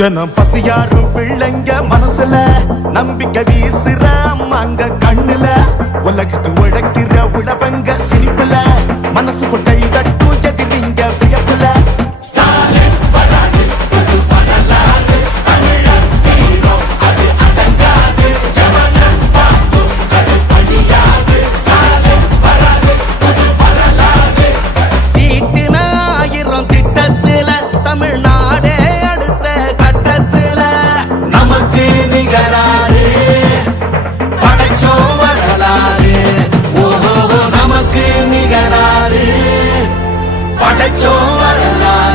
தினம் பசியாரும் பிள்ளைங்க மனசுல நம்பிக்கை வீசுற அம்மாங்க கண்ணுல. உலகத்து உழைக்கிற உழவங்க சிரிப்புல மனசு கொட்டை தட்டும் எதிரிங்க வியப்புல.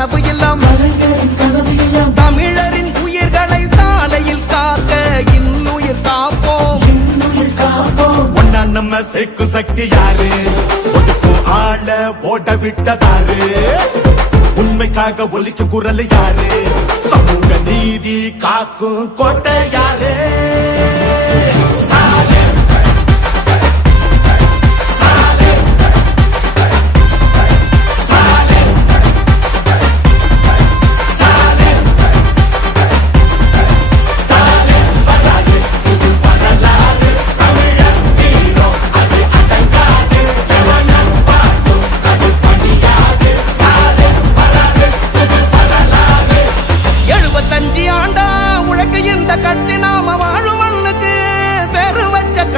கனவு எல்லாம் தமிழரின் உயிர்களை சாலையில் காக்க இன்னுயிர் காப்போம். இன்னுயிர் காப்போம் ஒன்னா நம்ம சேர்க்கும் சக்தி யாரு? ஒதுக்கும் ஆள ஓட விட்டதாரு. உண்மைக்காக ஒலிக்கும் குரல் யாரு? சமூக நீதி காக்கும் கோட்டை யாரு?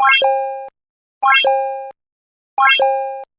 Thank you.